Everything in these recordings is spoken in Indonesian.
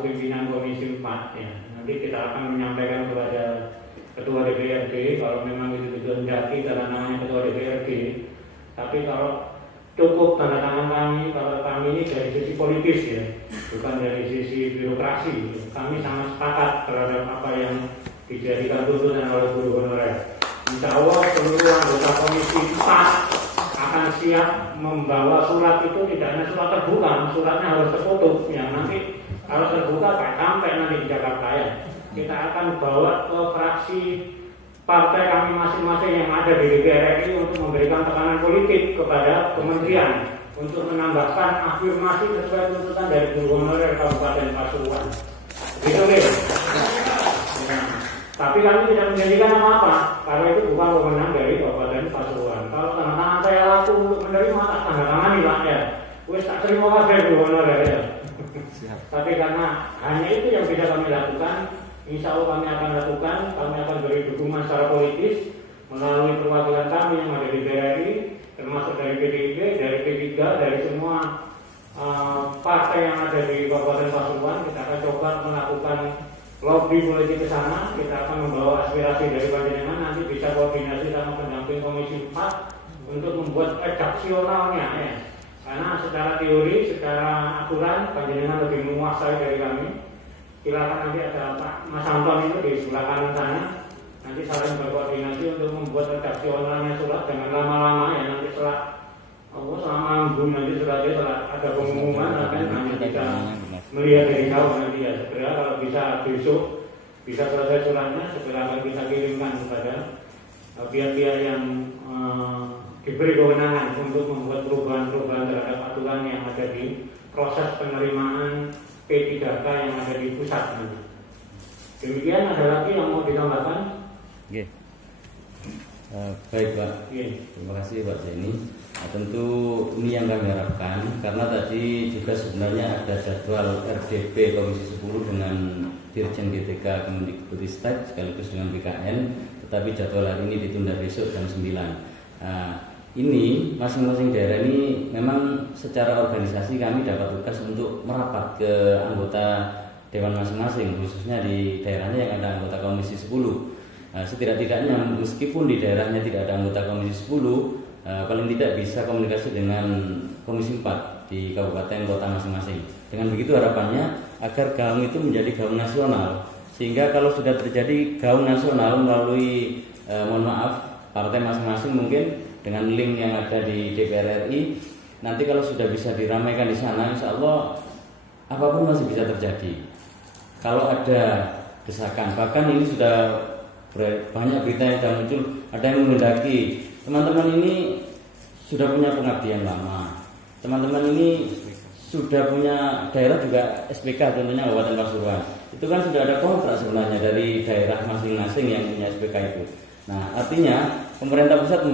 selaku pimpinan Komisi 4 ya. Nanti kita akan menyampaikan kepada Ketua DPRD kalau memang itu dikehendaki tanda tangannya Ketua DPRD. Tapi kalau cukup tanda tangan kami, kalau kami ini dari sisi politis ya, bukan dari sisi birokrasi. Kami sangat sepakat terhadap apa yang dijadikan tuntutan oleh guru honorer. Insya Allah seluruh anggota Komisi 4 akan siap membawa surat itu, tidak hanya surat terbuka, suratnya harus tertutup. Yang nanti harus terbuka sampai nanti di Jakarta ya. Kita akan bawa ke fraksi partai kami masing-masing yang ada di DPR RI untuk memberikan tekanan politik kepada kementerian untuk menambahkan afirmasi sesuai tuntutan dari guru honorer Kabupaten Pasuruan. Gitu nih. Tapi kami tidak menjanjikan apa-apa, karena itu bukan wewenang dari Kabupaten Pasuruan. Kalau tanda tangan saya laku untuk menerima, tak tanda tangan nih Pak ya. Wes tak terima kabeh guru honorer ya. Tapi karena hanya itu yang bisa kami lakukan, insya Allah kami akan lakukan, kami akan beri dukungan secara politis melalui perwakilan kami yang ada di BRI, termasuk dari PDIP, dari P3, dari semua partai yang ada di Kabupaten Pasuruan. Kita akan coba melakukan lobby politik ke sana. Kita akan membawa aspirasi dari panjenengan, nanti bisa koordinasi sama pendamping Komisi 4 untuk membuat redaksionalnya ya. Karena secara teori, secara aturan panjenengan lebih menguasai dari kami. Silakan nanti ada Pak Mas Anton itu di sebelah kanan sana. Nanti saling berkoordinasi untuk membuat redaksionalnya surat, jangan lama-lama ya. Nanti selama minggu nanti setelah ada pengumuman akan hanya kita melihat dari jauh nanti ya. Segera kalau bisa besok bisa selesai suratnya, segera akan kita kirimkan kepada pihak-pihak yang diberi kewenangan untuk membuat perubahan-perubahan terhadap aturan yang ada di proses penerimaan P3K yang ada di pusat. Demikian, ada lagi yang mau ditambahkan? Okay. Baik Pak, terima kasih Pak Zaini. Nah, tentu ini yang kami harapkan, karena tadi juga sebenarnya ada jadwal RDP Komisi 10 dengan Dirjen GTK Kemendikbudristek sekaligus dengan BKN, tetapi jadwal hari ini ditunda besok jam 9. Nah, ini masing-masing daerah ini memang secara organisasi kami dapat tugas untuk merapat ke anggota dewan masing-masing, khususnya di daerahnya yang ada anggota Komisi 10. Nah, setidak-tidaknya meskipun di daerahnya tidak ada anggota Komisi 10, paling tidak bisa komunikasi dengan Komisi 4 di kabupaten kota masing-masing. Dengan begitu harapannya agar gaung itu menjadi gaung nasional, sehingga kalau sudah terjadi gaung nasional melalui mohon maaf partai masing-masing mungkin dengan link yang ada di DPR RI, nanti kalau sudah bisa diramaikan di sana, insya Allah apapun masih bisa terjadi. Kalau ada desakan, bahkan ini sudah banyak berita yang sudah muncul, ada yang menghendaki teman-teman ini sudah punya pengabdian lama, teman-teman ini sudah punya daerah juga SPK, contohnya Kabupaten Pasuruan. Itu kan sudah ada kontrak sebenarnya dari daerah masing-masing yang punya SPK itu. Nah, artinya pemerintah pusat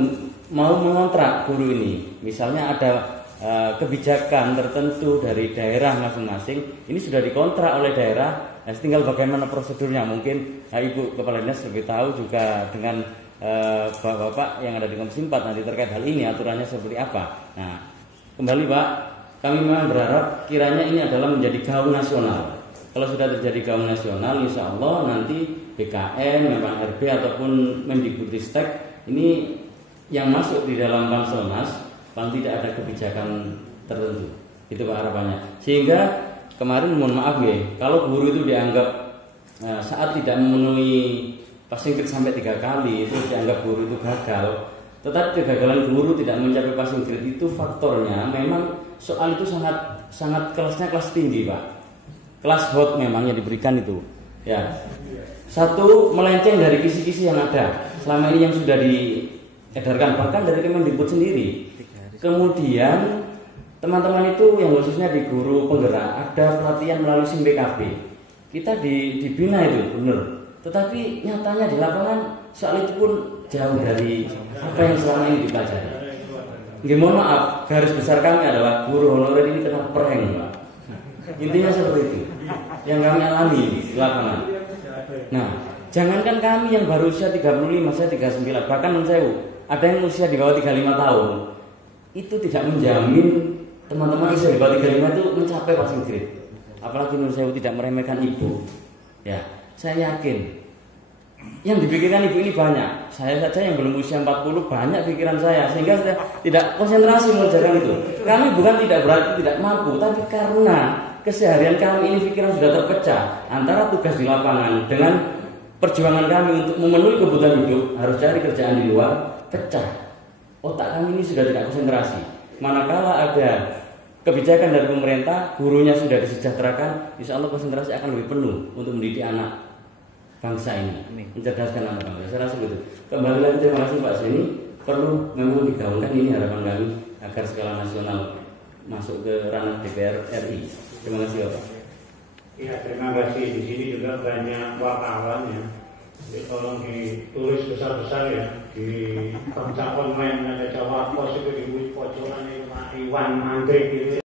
mau mengontrak guru ini. Misalnya ada kebijakan tertentu dari daerah masing-masing, ini sudah dikontrak oleh daerah. Nah, tinggal bagaimana prosedurnya. Mungkin Ibu Kepala Dinas lebih tahu juga dengan Bapak yang ada di Komisi 4 nanti terkait hal ini, aturannya seperti apa. Nah, kembali Pak, kami memang berharap kiranya ini adalah menjadi gaung nasional. Kalau sudah terjadi gaung nasional, insya Allah nanti BKN, memang RB ataupun Mendikbudristek ini yang masuk di dalam Bansolnas, paling tidak ada kebijakan tertentu. Itu Pak harapannya. Sehingga kemarin mohon maaf ya, kalau guru itu dianggap saat tidak memenuhi passing grade sampai 3 kali itu dianggap guru itu gagal. Tetapi kegagalan guru tidak mencapai passing grade itu faktornya memang soal itu sangat kelasnya kelas tinggi Pak. Kelas hot memang yang diberikan itu. Ya. Satu, melenceng dari kisi-kisi yang ada selama ini yang sudah diedarkan bahkan dari Kemendikbud sendiri. Kemudian teman-teman itu yang khususnya di guru penggerak ada pelatihan melalui SIM PKB. Kita dibina itu benar. Tetapi nyatanya di lapangan soal itu pun jauh dari apa yang selama ini dipelajari. Mohon maaf, garis besar kami adalah guru honorer ini kena prank Pak. Intinya seperti itu yang kami alami di lapangan. Nah, jangankan kami yang baru usia 35, saya 39, bahkan saya ada yang usia di bawah 35 tahun. Itu tidak menjamin teman-teman usia di bawah 35 itu mencapai passing grade. apalagi Nur Sewu tidak meremehkan ibu. Ya, saya yakin yang dipikirkan ibu ini banyak. Saya saja yang belum usia 40 banyak pikiran saya, sehingga saya tidak konsentrasi mengerjakan itu. Kami bukan tidak berarti tidak mampu, tapi karena keseharian kami ini pikiran sudah terpecah antara tugas di lapangan dengan perjuangan kami untuk memenuhi kebutuhan hidup, harus cari kerjaan di luar, pecah. Otak kami ini sudah tidak konsentrasi. Manakala ada kebijakan dari pemerintah, gurunya sudah disejahterakan, insya Allah konsentrasi akan lebih penuh untuk mendidik anak bangsa ini, mencerdaskan anak bangsa. Saya rasa begitu. Kembali lagi, terima kasih Pak Zeni. Perlu memang digaungkan, ini harapan kami agar skala nasional masuk ke ranah DPR RI. Terima kasih Bapak. Ya, terima kasih. Di sini juga banyak wartawan ya. Jadi tolong ditulis besar-besar ya di bangsa online, ada Jawa Pos itu di pojokan Iwan Andrik gitu.